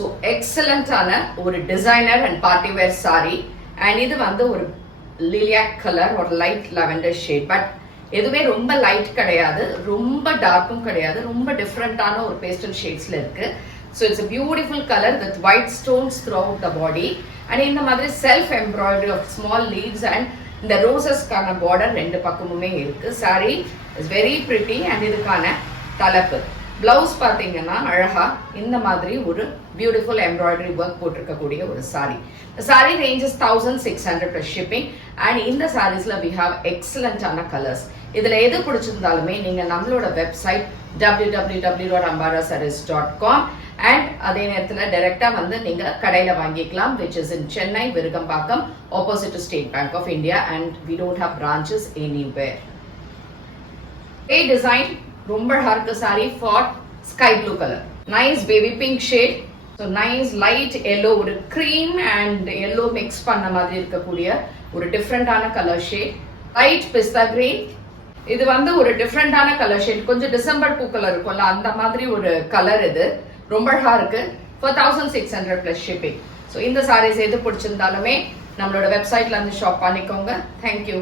So எக்ஸலண்டான ஒரு designer and party wear sorry. And இது வந்து ஒரு லிலியாக் கலர், ஒரு லைட் லெவெண்டர் ஷேட். பட் எதுவுமே ரொம்ப லைட் கிடையாது, ரொம்ப டார்க்கும் கிடையாது, ரொம்ப டிஃப்ரெண்டான ஒரு பேஸ்டல் ஷேட்ஸ்ல இருக்கு. So it's a beautiful color with white stones throughout the body. And இந்த மாதிரி self embroidery of small leaves and இந்த ரோசஸ்க்கான பார்டர் ரெண்டு பக்கமுமே இருக்கு. Sari is very pretty. And இதுக்கான தலைப்பு பிளவுஸ் பார்த்தீங்கன்னா அழகா இந்த மாதிரி ஒரு பியூட்டிஃபுல் எம்ப்ராய்டரி ஒர்க் போட்டிருக்கக்கூடிய ஒரு sorry. Sorry ranges 1600 plus shipping. And இந்த சாரீஸ்ல வி ஹாவ் எக்ஸலண்டான கலர்ஸ். இதுல எது பிடிச்சிருந்தாலுமே நீங்க நம்மளோட வெப்சைட் www.ambarasarees.com அண்ட் அதே நேரத்தில் டைரக்டா வந்து நீங்க கடையில வாங்கிக்கலாம், which is in Chennai Virugambakkam, opposite to State Bank of India, and we don't have branches anywhere. A design ரொம்ப அழகா sorry for sky blue colour, nice baby pink shade. So nice light yellow, ஒரு க்ரீம் அண்ட் எல்லோ மிக்ஸ் பண்ண மாதிரி இருக்கக்கூடிய ஒரு டிஃப்ரெண்டான colour shade. Light பிஸ்தா green, இது வந்து ஒரு டிஃப்ரெண்டான கலர் ஷேட், கொஞ்சம் டிசம்பர் பூ கலர் இருக்கும்ல அந்த மாதிரி ஒரு கலர். இது ரொம்ப அழகா இருக்கு. 4600 ப்ளஸ் ஷிப்பிங். ஸோ இந்த சாரீஸ் எது பிடிச்சிருந்தாலுமே நம்மளோட வெப்சைட்ல இருந்து ஷாப் பண்ணிக்கோங்க. தேங்க்யூ.